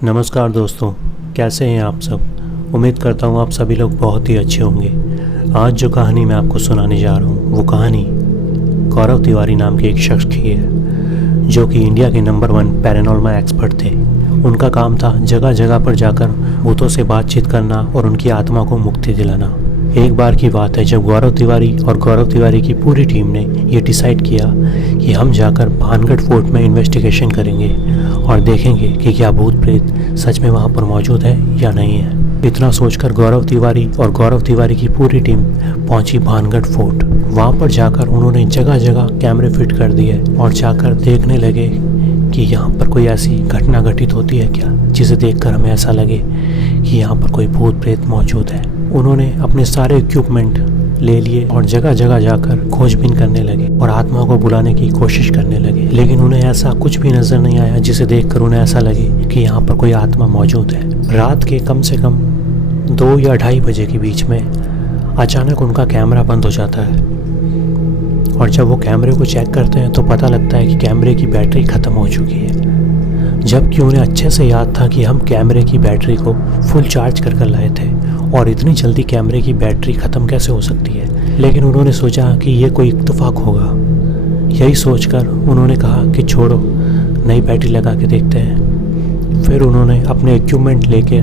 नमस्कार दोस्तों, कैसे हैं आप सब। उम्मीद करता हूँ आप सभी लोग बहुत ही अच्छे होंगे। आज जो कहानी मैं आपको सुनाने जा रहा हूँ वो कहानी गौरव तिवारी नाम के एक शख्स की है, जो कि इंडिया के नंबर 1 पैरानॉर्मल एक्सपर्ट थे। उनका काम था जगह जगह पर जाकर भूतों से बातचीत करना और उनकी आत्मा को मुक्ति दिलाना। एक बार की बात है जब गौरव तिवारी और गौरव तिवारी की पूरी टीम ने ये डिसाइड किया कि हम जाकर भानगढ़ फोर्ट में इन्वेस्टिगेशन करेंगे और देखेंगे कि क्या भूत प्रेत सच में वहाँ पर मौजूद है या नहीं है। इतना सोचकर गौरव तिवारी और गौरव तिवारी की पूरी टीम पहुंची भानगढ़ फोर्ट। वहाँ पर जाकर उन्होंने जगह जगह कैमरे फिट कर दिए और जाकर देखने लगे कि यहाँ पर कोई ऐसी घटना घटित होती है क्या जिसे देखकर हमें ऐसा लगे कि यहाँ पर कोई भूत प्रेत मौजूद है। उन्होंने अपने सारे इक्विपमेंट ले लिए और जगह जगह जाकर खोजबीन करने लगे और आत्मा को बुलाने की कोशिश करने लगे, लेकिन उन्हें ऐसा कुछ भी नजर नहीं आया जिसे देखकर उन्हें ऐसा लगे कि यहाँ पर कोई आत्मा मौजूद है। रात के कम से कम 2 या 2:30 बजे के बीच में अचानक उनका कैमरा बंद हो जाता है और जब वो कैमरे को चेक करते हैं तो पता लगता है कि कैमरे की बैटरी ख़त्म हो चुकी है, जबकि उन्हें अच्छे से याद था कि हम कैमरे की बैटरी को फुल चार्ज कर लाए थे और इतनी जल्दी कैमरे की बैटरी ख़त्म कैसे हो सकती है। लेकिन उन्होंने सोचा कि ये कोई इत्तेफाक होगा। यही सोचकर उन्होंने कहा कि छोड़ो, नई बैटरी लगा के देखते हैं। फिर उन्होंने अपने इक्विपमेंट लेकर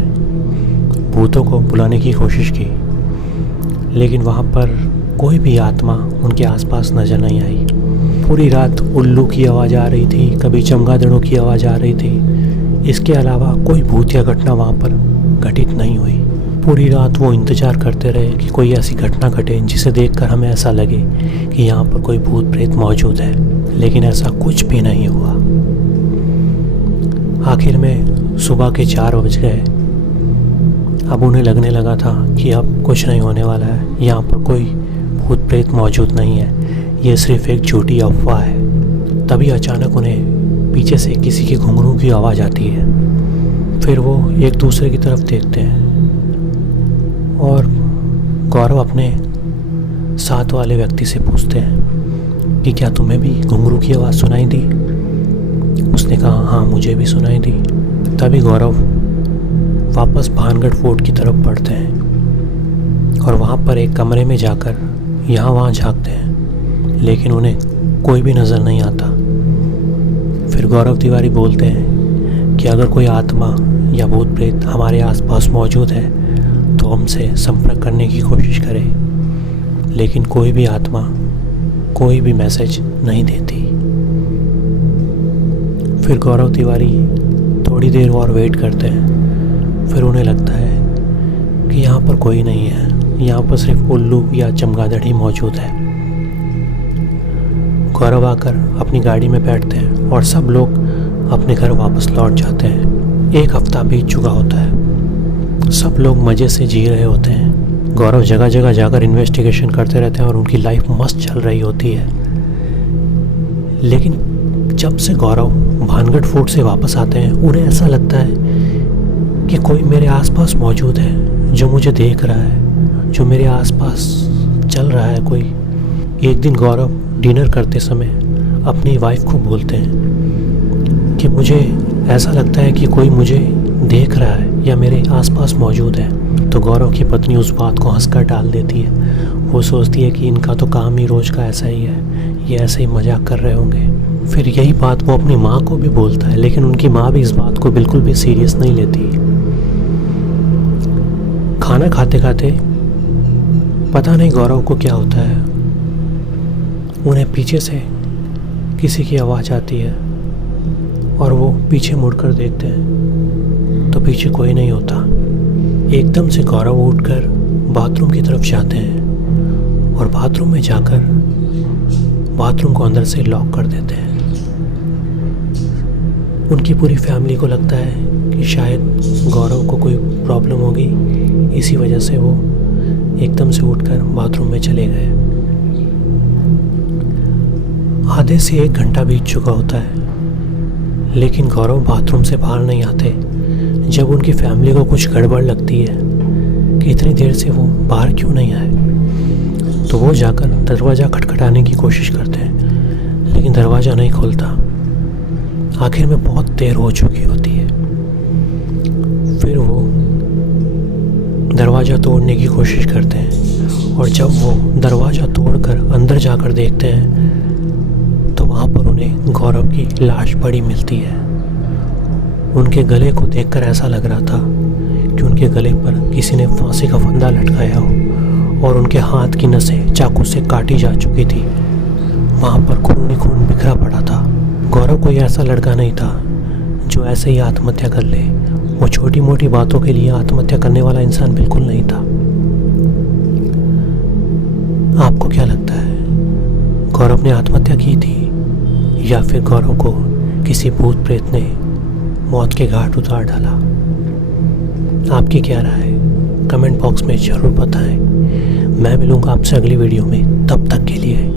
भूतों को बुलाने की कोशिश की, लेकिन वहाँ पर कोई भी आत्मा उनके आसपास नज़र नहीं आई। पूरी रात उल्लू की आवाज़ आ रही थी, कभी चमगादड़ों की आवाज़ आ रही थी। इसके अलावा कोई भूत या घटना वहाँ पर घटित नहीं हुई। पूरी रात वो इंतज़ार करते रहे कि कोई ऐसी घटना घटे जिसे देखकर हमें ऐसा लगे कि यहाँ पर कोई भूत प्रेत मौजूद है, लेकिन ऐसा कुछ भी नहीं हुआ। आखिर में सुबह के 4 बज गए। अब उन्हें लगने लगा था कि अब कुछ नहीं होने वाला है, यहाँ पर कोई भूत प्रेत मौजूद नहीं है, ये सिर्फ एक झूठी अफवाह है। तभी अचानक उन्हें पीछे से किसी के घुंघरू की आवाज़ आती है। फिर वो एक दूसरे की तरफ देखते हैं और गौरव अपने साथ वाले व्यक्ति से पूछते हैं कि क्या तुम्हें भी घुंघरू की आवाज़ सुनाई दी। उसने कहा हाँ, मुझे भी सुनाई दी। तभी गौरव वापस भानगढ़ फोर्ट की तरफ बढ़ते हैं और वहाँ पर एक कमरे में जाकर यहाँ वहाँ झाँकते हैं, लेकिन उन्हें कोई भी नज़र नहीं आता। फिर गौरव तिवारी बोलते हैं कि अगर कोई आत्मा या भूत प्रेत हमारे आसपास मौजूद है तो हमसे संपर्क करने की कोशिश करें, लेकिन कोई भी आत्मा कोई भी मैसेज नहीं देती। फिर गौरव तिवारी थोड़ी देर और वेट करते हैं। फिर उन्हें लगता है कि यहाँ पर कोई नहीं है, यहाँ पर सिर्फ उल्लू या चमगादड़ ही मौजूद है। गौरव आकर अपनी गाड़ी में बैठते हैं और सब लोग अपने घर वापस लौट जाते हैं। 1 हफ्ता बीत चुका होता है, सब लोग मज़े से जी रहे होते हैं। गौरव जगह जगह जाकर इन्वेस्टिगेशन करते रहते हैं और उनकी लाइफ मस्त चल रही होती है। लेकिन जब से गौरव भानगढ़ फोर्ट से वापस आते हैं उन्हें ऐसा लगता है कि कोई मेरे आसपास मौजूद है, जो मुझे देख रहा है, जो मेरे आसपास चल रहा है कोई। एक दिन गौरव डिनर करते समय अपनी वाइफ को बोलते हैं कि मुझे ऐसा लगता है कि कोई मुझे देख रहा है या मेरे आसपास मौजूद है। तो गौरव की पत्नी उस बात को हंसकर टाल देती है। वो सोचती है कि इनका तो काम ही रोज़ का ऐसा ही है, ये ऐसे ही मजाक कर रहे होंगे। फिर यही बात वो अपनी माँ को भी बोलता है, लेकिन उनकी माँ भी इस बात को बिल्कुल भी सीरियस नहीं लेती। खाना खाते खाते पता नहीं गौरव को क्या होता है, उन्हें पीछे से किसी की आवाज़ आती है और वो पीछे मुड़कर देखते हैं तो पीछे कोई नहीं होता। एकदम से गौरव उठकर बाथरूम की तरफ जाते हैं और बाथरूम में जाकर बाथरूम को अंदर से लॉक कर देते हैं। उनकी पूरी फैमिली को लगता है कि शायद गौरव को कोई प्रॉब्लम होगी, इसी वजह से वो एकदम से उठकर बाथरूम में चले गए। आधे से 1 घंटा बीत चुका होता है, लेकिन गौरव बाथरूम से बाहर नहीं आते। जब उनकी फैमिली को कुछ गड़बड़ लगती है कि इतनी देर से वो बाहर क्यों नहीं आए, तो वो जाकर दरवाज़ा खटखटाने की कोशिश करते हैं, लेकिन दरवाज़ा नहीं खुलता। आखिर में बहुत देर हो चुकी होती है। दरवाज़ा तोड़ने की कोशिश करते हैं और जब वो दरवाज़ा तोड़कर अंदर जाकर देखते हैं तो वहाँ पर उन्हें गौरव की लाश पड़ी मिलती है। उनके गले को देखकर ऐसा लग रहा था कि उनके गले पर किसी ने फांसी का फंदा लटकाया हो और उनके हाथ की नसें चाकू से काटी जा चुकी थी। वहाँ पर खून ही खून बिखरा पड़ा था। गौरव कोई ऐसा लड़का नहीं था जो ऐसे ही आत्महत्या कर ले। वो छोटी मोटी बातों के लिए आत्महत्या करने वाला इंसान बिल्कुल नहीं था। आपको क्या लगता है, गौरव ने आत्महत्या की थी या फिर गौरव को किसी भूत प्रेत ने मौत के घाट उतार डाला? आपकी क्या राय है? कमेंट बॉक्स में ज़रूर बताएं। मैं मिलूँगा आपसे अगली वीडियो में। तब तक के लिए